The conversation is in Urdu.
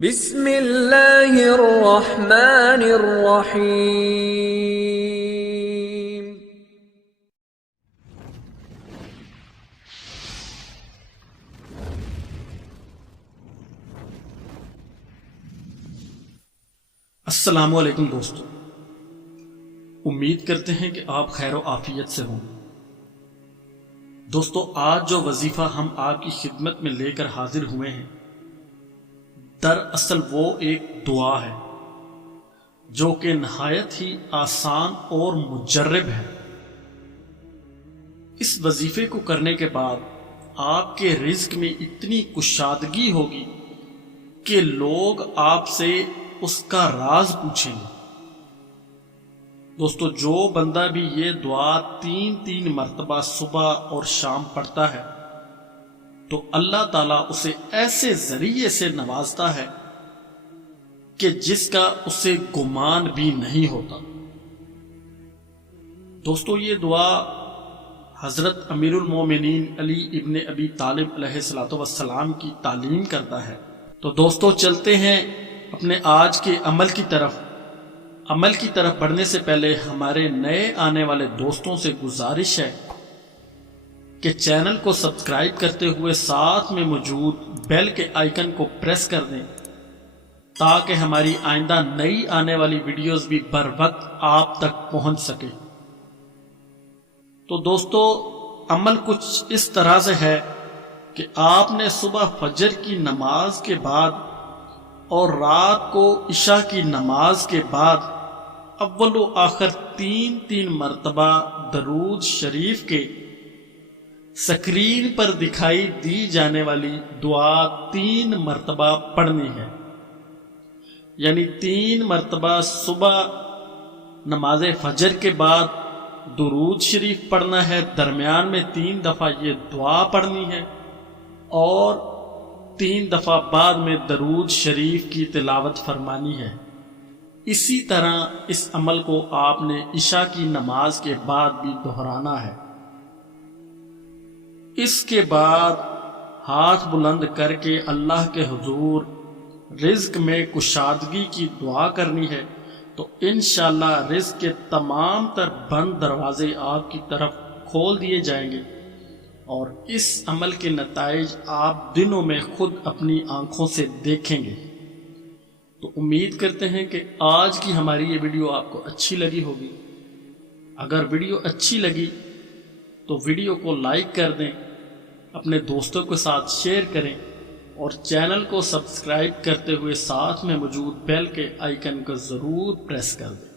بسم اللہ الرحمن الرحیم۔ السلام علیکم دوستو، امید کرتے ہیں کہ آپ خیر و عافیت سے ہوں۔ دوستو، آج جو وظیفہ ہم آپ کی خدمت میں لے کر حاضر ہوئے ہیں، دراصل وہ ایک دعا ہے جو کہ نہایت ہی آسان اور مجرب ہے۔ اس وظیفے کو کرنے کے بعد آپ کے رزق میں اتنی کشادگی ہوگی کہ لوگ آپ سے اس کا راز پوچھیں گے۔ دوستو، جو بندہ بھی یہ دعا 3 مرتبہ صبح اور شام پڑھتا ہے تو اللہ تعالیٰ اسے ایسے ذریعے سے نوازتا ہے کہ جس کا اسے گمان بھی نہیں ہوتا۔ دوستو، یہ دعا حضرت امیر المومنین علی ابن ابی طالب علیہ السلام کی تعلیم کرتا ہے۔ تو دوستو، چلتے ہیں اپنے آج کے عمل کی طرف بڑھنے سے پہلے ہمارے نئے آنے والے دوستوں سے گزارش ہے کہ چینل کو سبسکرائب کرتے ہوئے ساتھ میں موجود بیل کے آئیکن کو پریس کر دیں تاکہ ہماری آئندہ نئی آنے والی ویڈیوز بھی بر وقت آپ تک پہنچ سکے۔ تو دوستو، عمل کچھ اس طرح سے ہے کہ آپ نے صبح فجر کی نماز کے بعد اور رات کو عشاء کی نماز کے بعد اول و آخر 3 مرتبہ درود شریف کے سکرین پر دکھائی دی جانے والی دعا 3 مرتبہ پڑھنی ہے۔ یعنی 3 مرتبہ صبح نماز فجر کے بعد درود شریف پڑھنا ہے، درمیان میں 3 دفعہ یہ دعا پڑھنی ہے اور 3 دفعہ بعد میں درود شریف کی تلاوت فرمانی ہے۔ اسی طرح اس عمل کو آپ نے عشاء کی نماز کے بعد بھی دہرانا ہے۔ اس کے بعد ہاتھ بلند کر کے اللہ کے حضور رزق میں کشادگی کی دعا کرنی ہے، تو انشاءاللہ رزق کے تمام تر بند دروازے آپ کی طرف کھول دیے جائیں گے اور اس عمل کے نتائج آپ دنوں میں خود اپنی آنکھوں سے دیکھیں گے۔ تو امید کرتے ہیں کہ آج کی ہماری یہ ویڈیو آپ کو اچھی لگی ہوگی۔ اگر ویڈیو اچھی لگی تو ویڈیو کو لائک کر دیں، اپنے دوستوں کے ساتھ شیئر کریں اور چینل کو سبسکرائب کرتے ہوئے ساتھ میں موجود بیل کے آئیکن کو ضرور پریس کر دیں۔